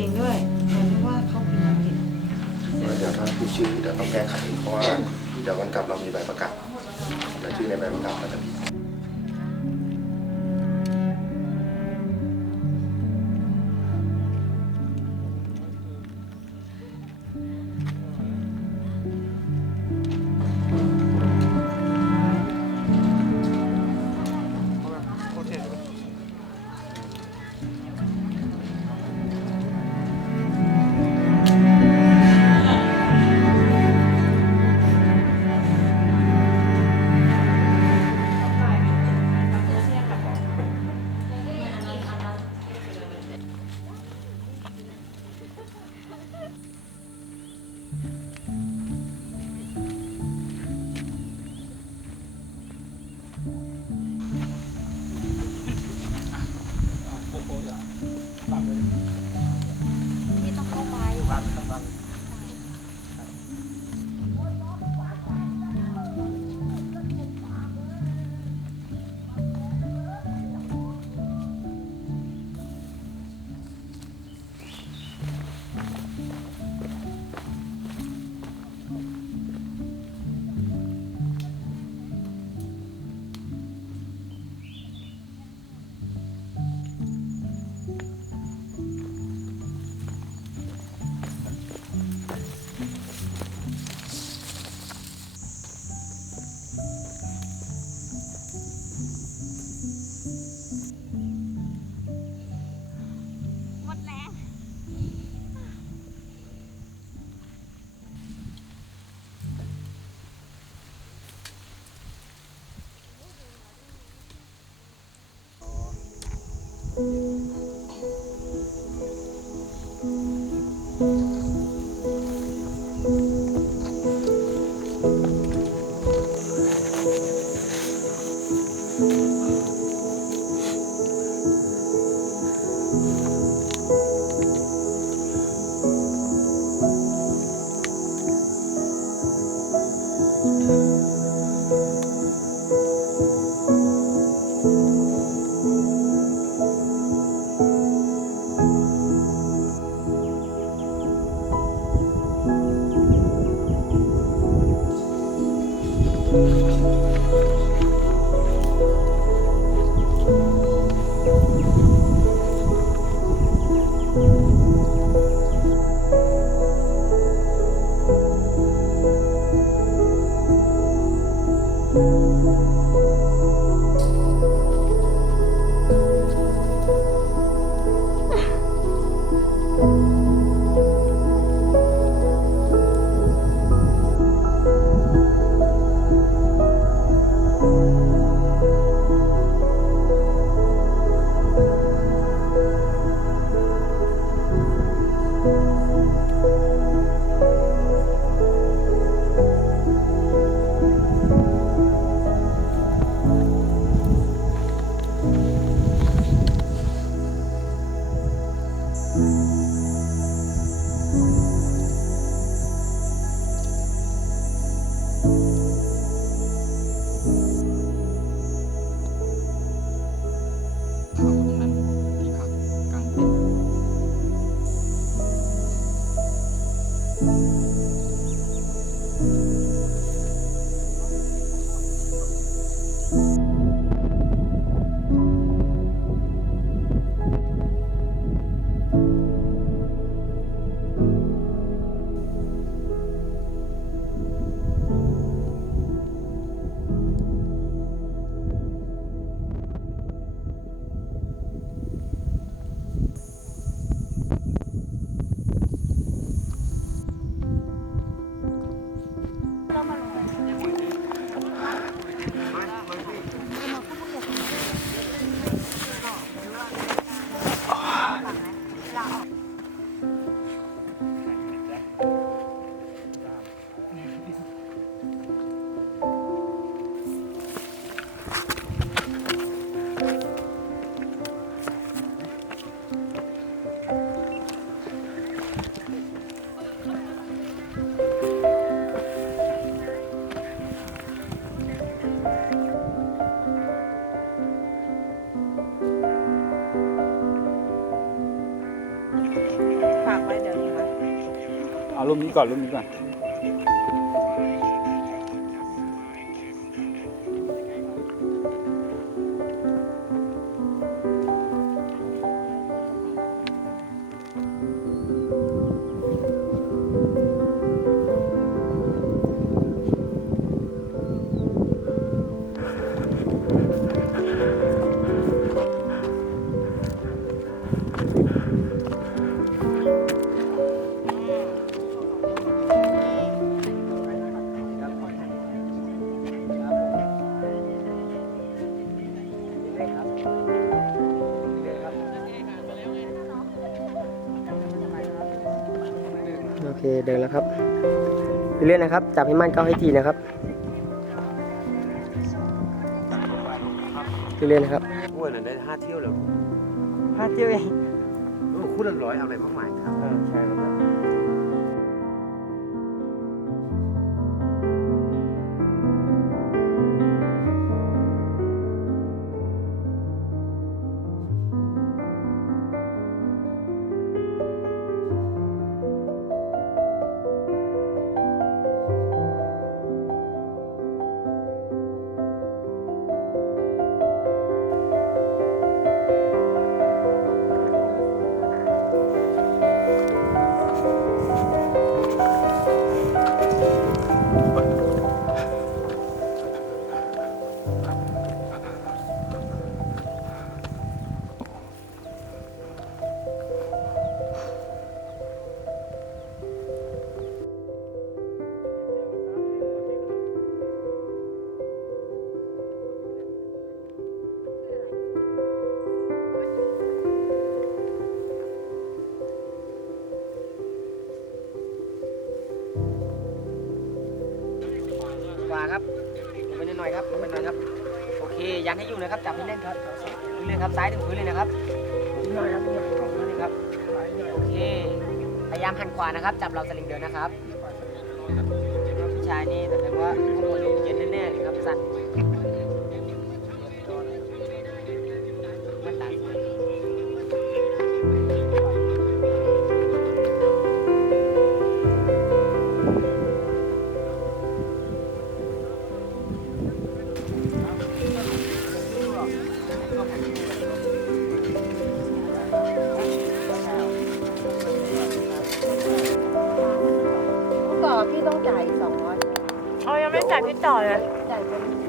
ริงด้วยแต่นึกว่าเขาพิมพ์อังกฤษ เดี๋ยวถ้าพูดชื่อเดี๋ยวต้องแก้ไขเพราะว่าเดี๋ยววันกลับเรามีใบประกาศและชื่อในใบประกาศมันจะผิด ที่ต้องเข้าไปหมดแล้ว เ นี้ก่อนรูปนี้ก่อนโอเคเดินแล้วครับเรื่อยๆนะครับจับให้มั่นเข้าให้ทีนะครับเรื่อยๆนะครับ อ้วนได้5 เที่ยวแล้ว 5 เที่ยวเอง คู่ละ100เอาอะไรมากมายครับ ใช่ครับขวาครับลงไปนิดหน่อยครับลงไปหน่อยครับโอเคยันให้อยู่นะครับจับให้แน่นครับเรื่อยๆครับซ้ายถึงพื้นเลยนะครับนิดหน่อยครับนี่ครับโอเคพยายามหันขวานะครับจับเราสลิงเดินนะครับพี่ชายนี่แสดงว่าข้างบนเย็นแน่ๆเลยครับสั่นมันตายต่อพี่ต้องจ่าย200 อ๋อยังไม่จ่ายพี่ต่อเลย จ่ายเป็น